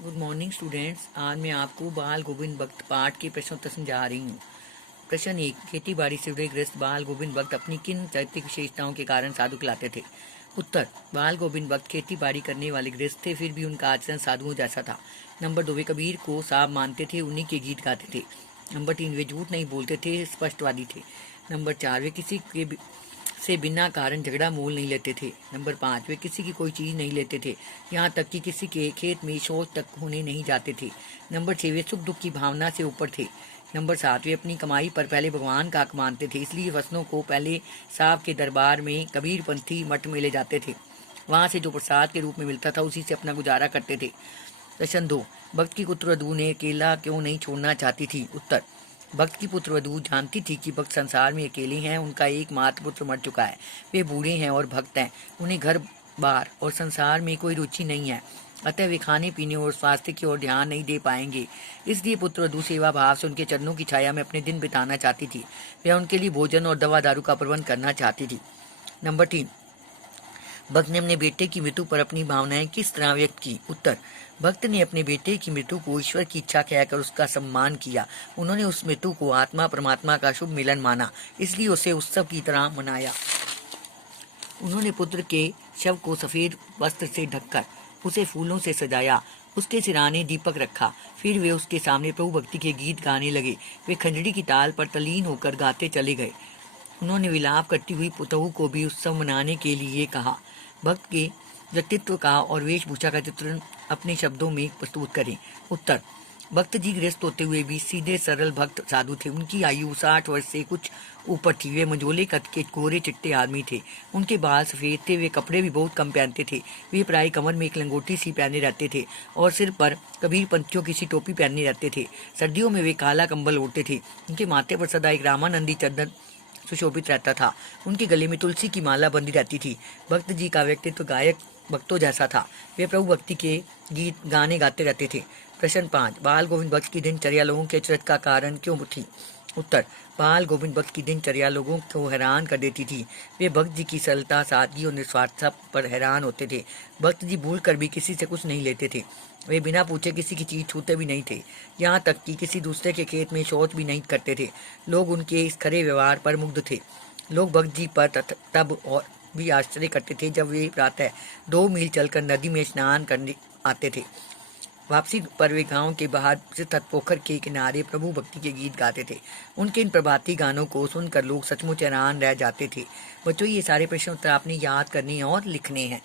Good morning students. आज मैं आपको बाल गोविंद भक्त पाठ के प्रश्नोत्तर समझा रही हूँ। प्रश्न 1, खेती बाड़ी से जुड़े गृहस्थ बाल गोविंद भक्त अपनी किन चारित्रिक विशेषताओं के कारण साधु कहलाते थे? उत्तर, बाल गोविंद भक्त खेती बाड़ी करने वाले गृहस्थ थे, फिर भी उनका आचरण साधुओं जैसा था। नंबर 2, वे कबीर को साहब मानते थे, उन्हीं के गीत गाते थे। नंबर 3, वे झूठ नहीं बोलते थे, स्पष्टवादी थे। नंबर 4, वे किसी के से बिना कारण झगड़ा मोल नहीं लेते थे। नंबर 5, वे किसी की कोई चीज़ नहीं लेते थे, यहाँ तक कि किसी के खेत में शौच तक होने नहीं जाते थे। नंबर 6, वे सुख दुख की भावना से ऊपर थे। नंबर 7, वे अपनी कमाई पर पहले भगवान का हक मानते थे, इसलिए फसलों को पहले साहब के दरबार में कबीरपंथी मठ में ले जाते थे। वहाँ से जो प्रसाद के रूप में मिलता था उसी से अपना गुजारा करते थे। प्रश्न 2, भक्त की पुत्र वधू ने अकेला क्यों नहीं छोड़ना चाहती थी? उत्तर, भक्त की पुत्र वधू जानती थी कि भक्त संसार में अकेले हैं, उनका एकमात्र पुत्र मर चुका है, वे बूढ़े हैं और भक्त हैं, उन्हें घर बार और संसार में कोई रुचि नहीं है, अतः वे खाने पीने और स्वास्थ्य की ओर ध्यान नहीं दे पाएंगे। इसलिए पुत्र वधू सेवा भाव से उनके चरणों की छाया में अपने दिन बिताना चाहती थी। वह उनके लिए भोजन और दवा दारू का प्रबंध करना चाहती थी। नंबर 3, भक्त ने अपने बेटे की मृत्यु पर अपनी भावनाएं किस तरह व्यक्त की? उत्तर, भक्त ने अपने बेटे की मृत्यु को ईश्वर की इच्छा कहकर उसका सम्मान किया। उन्होंने उस मृत्यु को आत्मा परमात्मा का शुभ मिलन माना, इसलिए उसे उत्सव की तरह मनाया। उन्होंने पुत्र के शव को सफेद वस्त्र से ढककर उसे फूलों से सजाया, उसके सिराने दीपक रखा, फिर वे उसके सामने प्रभु भक्ति के गीत गाने लगे। वे खंजड़ी की ताल पर तल्लीन होकर गाते चले गए। उन्होंने विलाप करती हुई पुतहू को भी उत्सव मनाने के लिए कहा। भक्त के व्यक्तित्व का और वेशभूषा का चित्रण अपने शब्दों में प्रस्तुत करें। उत्तर, भक्त जी गृहस्थ होते हुए भी सीधे सरल भक्त साधु थे। उनकी आयु 60 वर्ष से कुछ ऊपर थी। वे मंझोले कद के गोरे चिट्टे आदमी थे। उनके बाल सफेद थे। वे कपड़े भी बहुत कम पहनते थे। वे प्राय कमर में एक लंगोटी सी पहने रहते थे और सिर पर कबीर पंथियों की सी टोपी पहने रहते थे। सर्दियों में वे काला कंबल ओढ़ते थे। उनके माथे पर सदा एक रामानंदी चंदन सुशोभित रहता था। उनके गले में तुलसी की माला बंधी रहती थी। भक्त जी का व्यक्तित्व गायक भक्तों जैसा था। वे प्रभु भक्ति के गीत गाने गाते रहते थे। प्रश्न 5, बाल गोविंद भक्त की दिनचर्या लोगों के अचरज का कारण क्यों थी? उत्तर, बाल गोविंद भक्त की दिनचर्या लोगों को हैरान कर देती थी। वे भक्त जी की सरलता, सादगी और निस्वार्थता पर हैरान होते थे। भक्त जी भूल कर भी किसी से कुछ नहीं लेते थे। वे बिना पूछे किसी की चीज छूते भी नहीं थे, यहाँ तक कि किसी दूसरे के खेत में शौच भी नहीं करते थे। लोग उनके इस खरे व्यवहार पर मुग्ध थे। लोग भक्त जी पर तब और भी आश्चर्य करते थे जब वे प्रातः 2 मील चलकर नदी में स्नान करने आते थे। वापसी पर वे गांव के बाहर स्थित पोखर के किनारे प्रभु भक्ति के गीत गाते थे। उनके इन प्रभाती गानों को सुनकर लोग सचमुच हैरान रह जाते थे। बच्चों, ये सारे प्रश्न उत्तर आपने याद करने और लिखने हैं।